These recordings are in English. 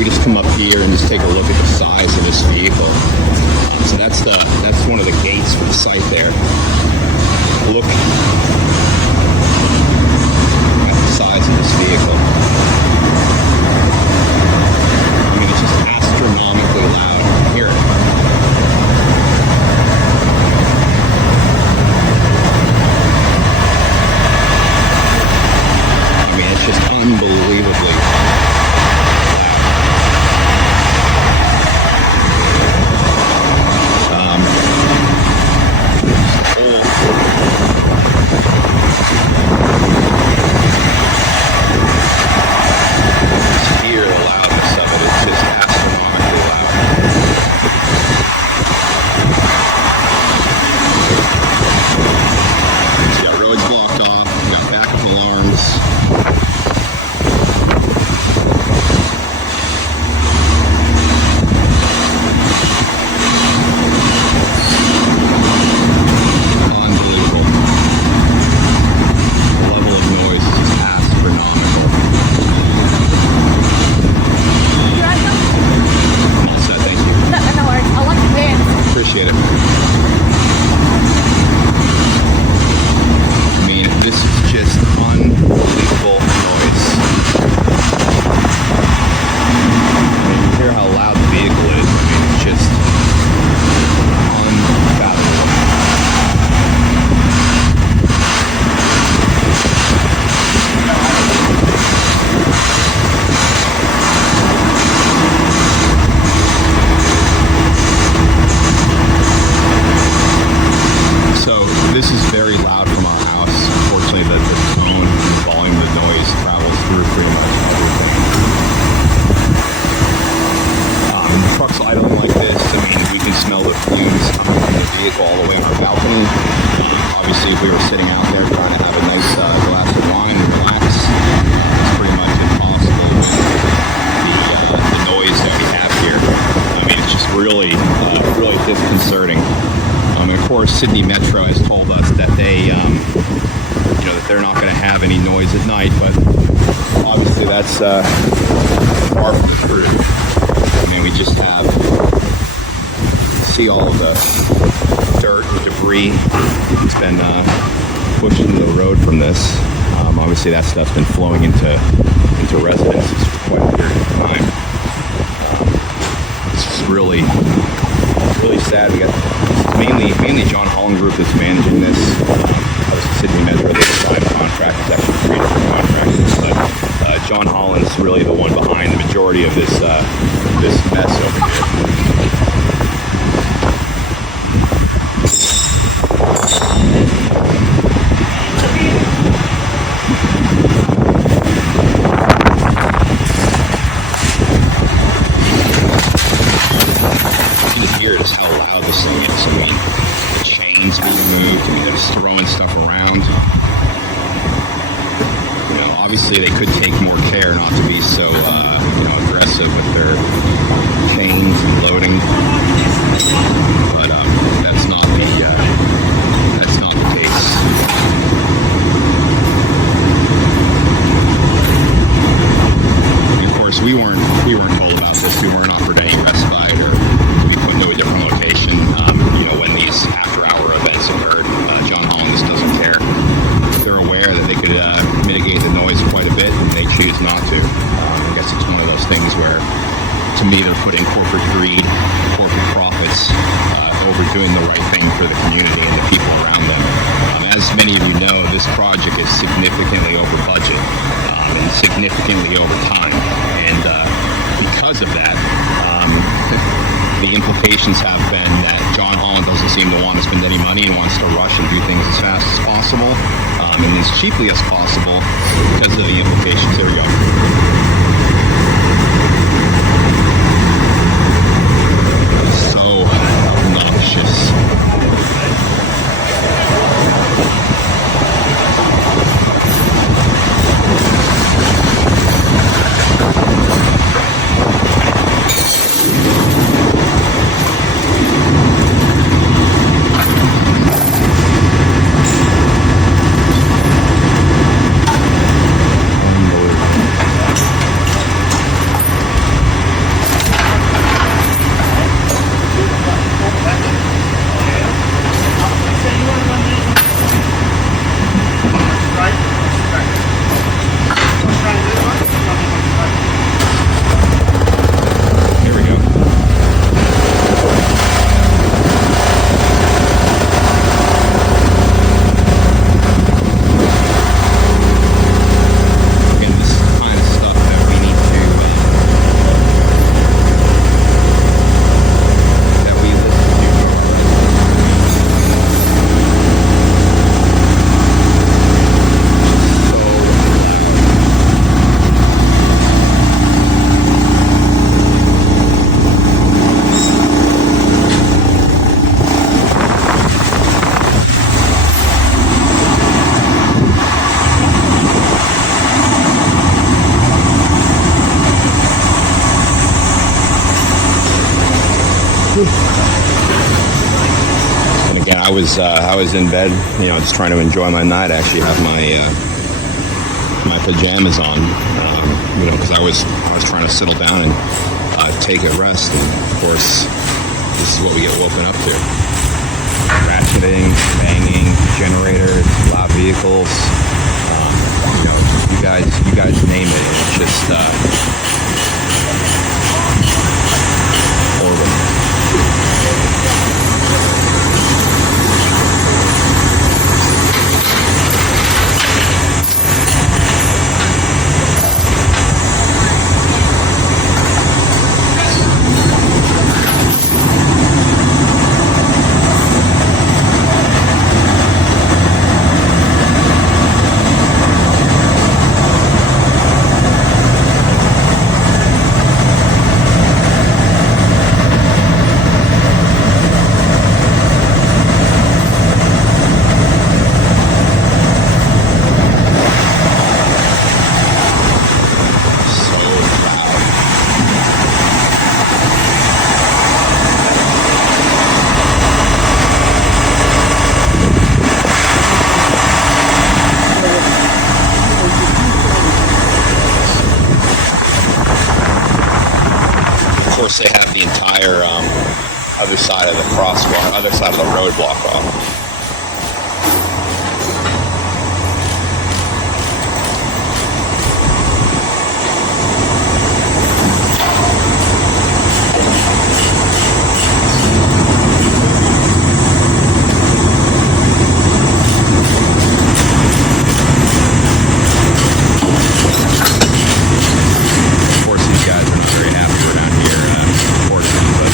we just come up here and just take a look at the size of this vehicle. So that's one of the gates for the site there. Look at the size of this vehicle. I mean, it's just astronomically loud here. I mean, it's just unbelievably loud. Hear the loudness of it. It's just astronomically loud. So you got roads blocked off, you got backup alarms. Unbelievable. The level of noise is just astronomical. Appreciate it. I mean, this is just unbelievable noise. I mean, you hear how loud the vehicle is. I mean, it's just unfathomable. So this is very loud from our house. Unfortunately, the tone and the volume of the noise travels through pretty much everything. The truck's idling like this. I mean, we can smell the fumes coming from the vehicle all the way on our balcony. Obviously, if we were sitting out there trying to have a nice glass of wine and relax, it's pretty much impossible with the noise that we have here. I mean, it's just really disconcerting. And of course, Sydney Metro has told us that they, that they're not going to have any noise at night, but obviously that's far from the truth. I mean, we just see all of the dirt and debris that's been pushed into the road from this. Obviously, that stuff's been flowing into residences for quite a period of time. It's just really sad. We got mainly John Holland Group that's managing this. Obviously, Sydney Metro, they signed a contract. It's actually 3 different contractors, but John Holland's really the one behind the majority of this mess over here. Hear is how loud this thing is. I mean, the chains being moved, I mean, they're just throwing stuff around. Obviously they could take more care not to be so, aggressive with their chains and loading. But that's not the case. And of course, we weren't told about this. We weren't offered any respite or put to a different location, when these after-hour events occurred. John Holland just doesn't care. They're aware that they could mitigate the noise quite a bit, and they choose not to. I guess it's one of those things where, to me, they're putting corporate greed, corporate profits, over doing the right thing for the community and the people around them. As many of you know, this project is significantly over budget and significantly over time, and because of that, the implications have been that John Holland doesn't seem to want to spend any money and wants to rush and do things as fast as possible and as cheaply as possible because of the implications. There we go. So obnoxious. And again, I was in bed, just trying to enjoy my night. I actually have my pajamas on, because I was trying to settle down and take a rest. And of course, this is what we get woken up to: ratcheting, banging, generators, loud vehicles. You guys name it. It's just horrible. They have the entire other side of the crosswalk, other side of the road blocked off. Of course, these guys are not very happy around here, unfortunately, but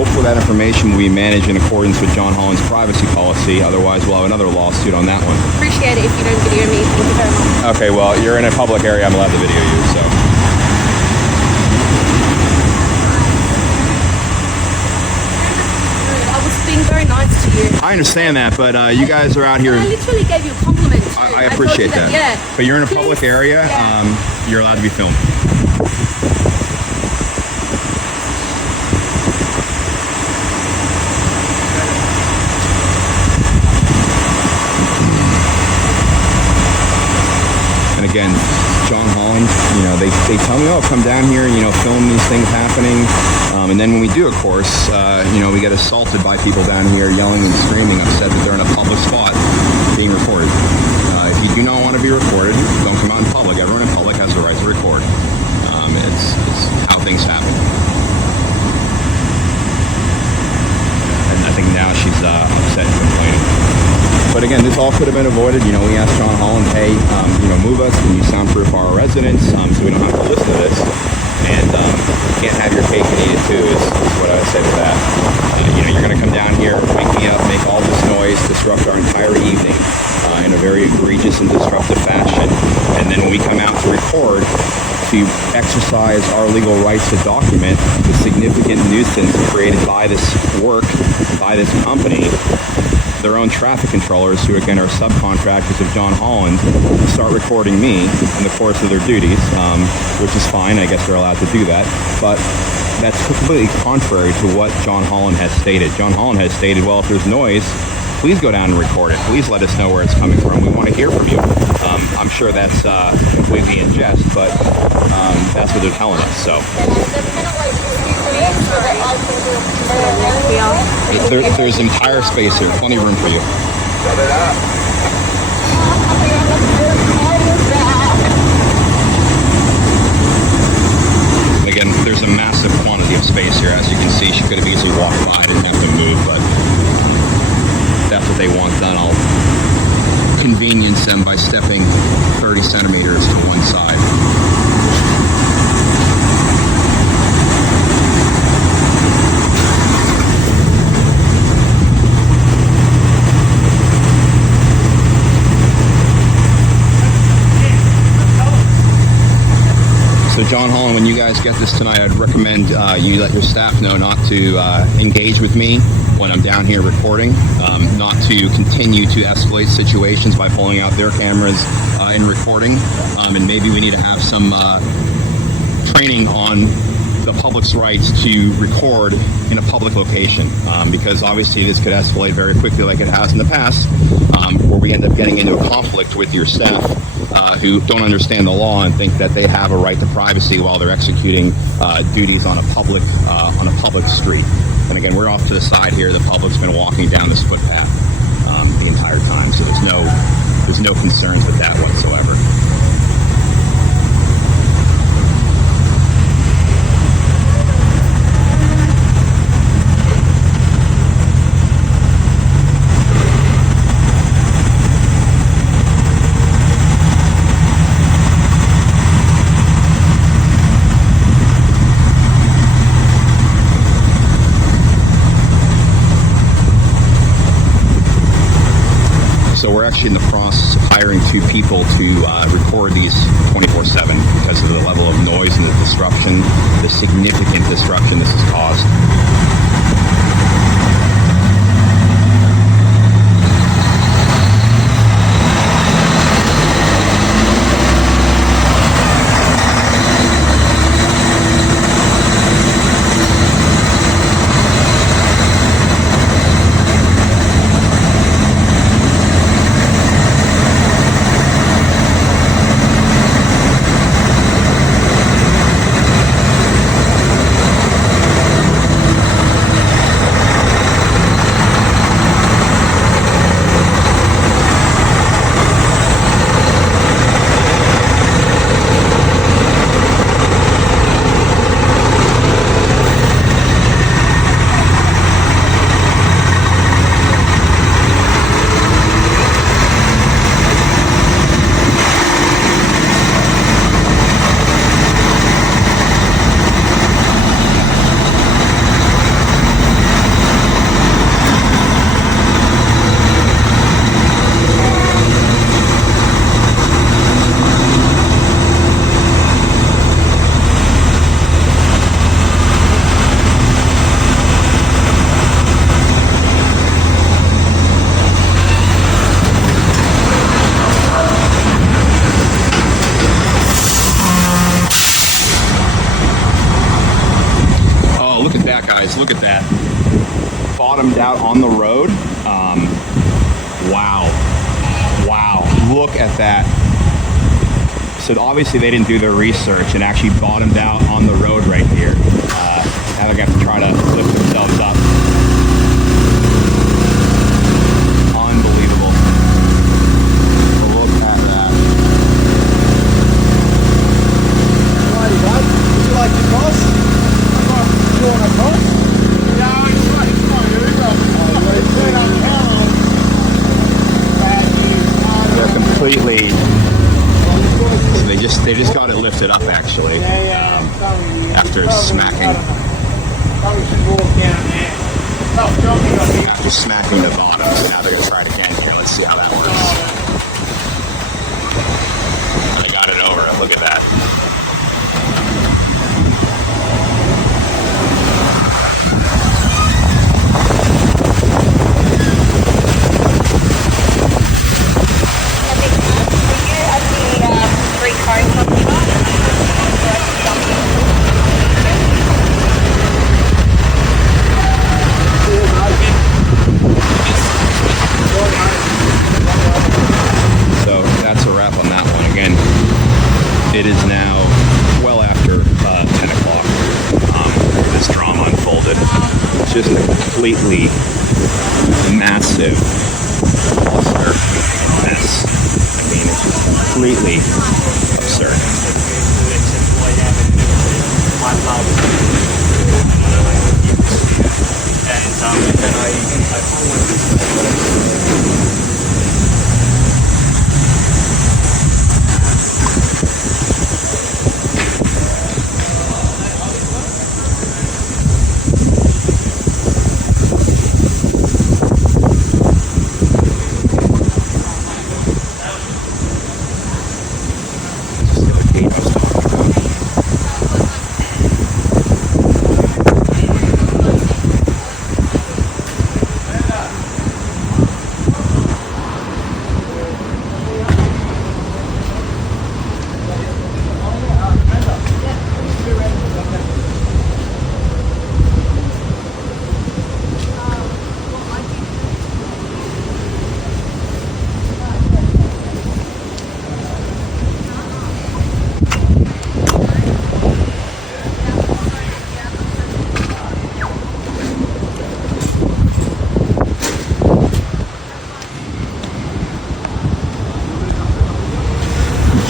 Hopefully that information will be managed in accordance with John Holland's privacy policy. Otherwise, we'll have another lawsuit on that one. Appreciate it if you don't video me. Thank you very much. Okay, well, you're in a public area. I'm allowed to video you, so. I was being very nice to you. I understand that, but you guys are out here. I literally gave you a compliment. I appreciate that. Yeah. But you're in a public area. Yeah. You're allowed to be filmed. And again, John Holland, they tell me, oh, come down here, film these things happening. And then when we do, of course, we get assaulted by people down here yelling and screaming, upset that they're in a public spot being recorded. If you do not want to be recorded, don't come out in public. Everyone in public has the right to record. It's how things happen. And I think now she's upset and complaining. But again, this all could have been avoided. We asked John Holland, hey, move us. Can you soundproof our residents so we don't have to listen to this? And you can't have your cake and eat it too, is what I would say to that. You're going to come down here, wake me up, make all this noise, disrupt our entire evening in a very egregious and disruptive fashion. And then when we come out to record, to exercise our legal rights to document the significant nuisance created by this work, by this company, their own traffic controllers, who again are subcontractors of John Holland, start recording me in the course of their duties, which is fine. I guess they're allowed to do that. But that's completely contrary to what John Holland has stated. John Holland has stated, well, if there's noise, please go down and record it. Please let us know where it's coming from. We want to hear from you. I'm sure that's completely in jest, but that's what they're telling us. So there's entire space here, plenty of room for you. Again, there's a massive quantity of space here. As you can see, she could have easily walked by, didn't have to move, but that's what they want done. I'll convenience them by stepping 30 centimeters to one side. So John Holland, when you guys get this tonight, I'd recommend you let your staff know not to engage with me when I'm down here recording, not to continue to escalate situations by pulling out their cameras and recording, and maybe we need to have some training on the public's rights to record in a public location, because obviously this could escalate very quickly like it has in the past, where we end up getting into a conflict with your staff who don't understand the law and think that they have a right to privacy while they're executing duties on a public street. And again, we're off to the side here. The public's been walking down this footpath the entire time, so there's no concerns with that whatsoever. So we're actually in the process of hiring 2 people to record these 24/7 because of the level of noise and the disruption, the significant disruption this has caused. Guys, look at that. Bottomed out on the road. Wow. Look at that. So obviously they didn't do their research and actually bottomed out on the road right here. Now they're going to have to try to lift themselves up. Unbelievable. Look at that. Would you like to cross? You want to cross? Yeah, it's right. They're completely. So they just got it lifted up actually. After smacking. After smacking the bottom. So now they're gonna try it again here. Let's see how that works. They got it over. Look at that. So that's a wrap on that one. Again, it is now well after 10 o'clock. This drama unfolded. It's just a completely massive cluster mess. I mean, it's just completely absurd.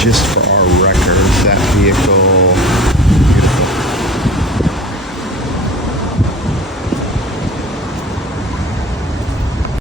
Just for our records, that vehicle, beautiful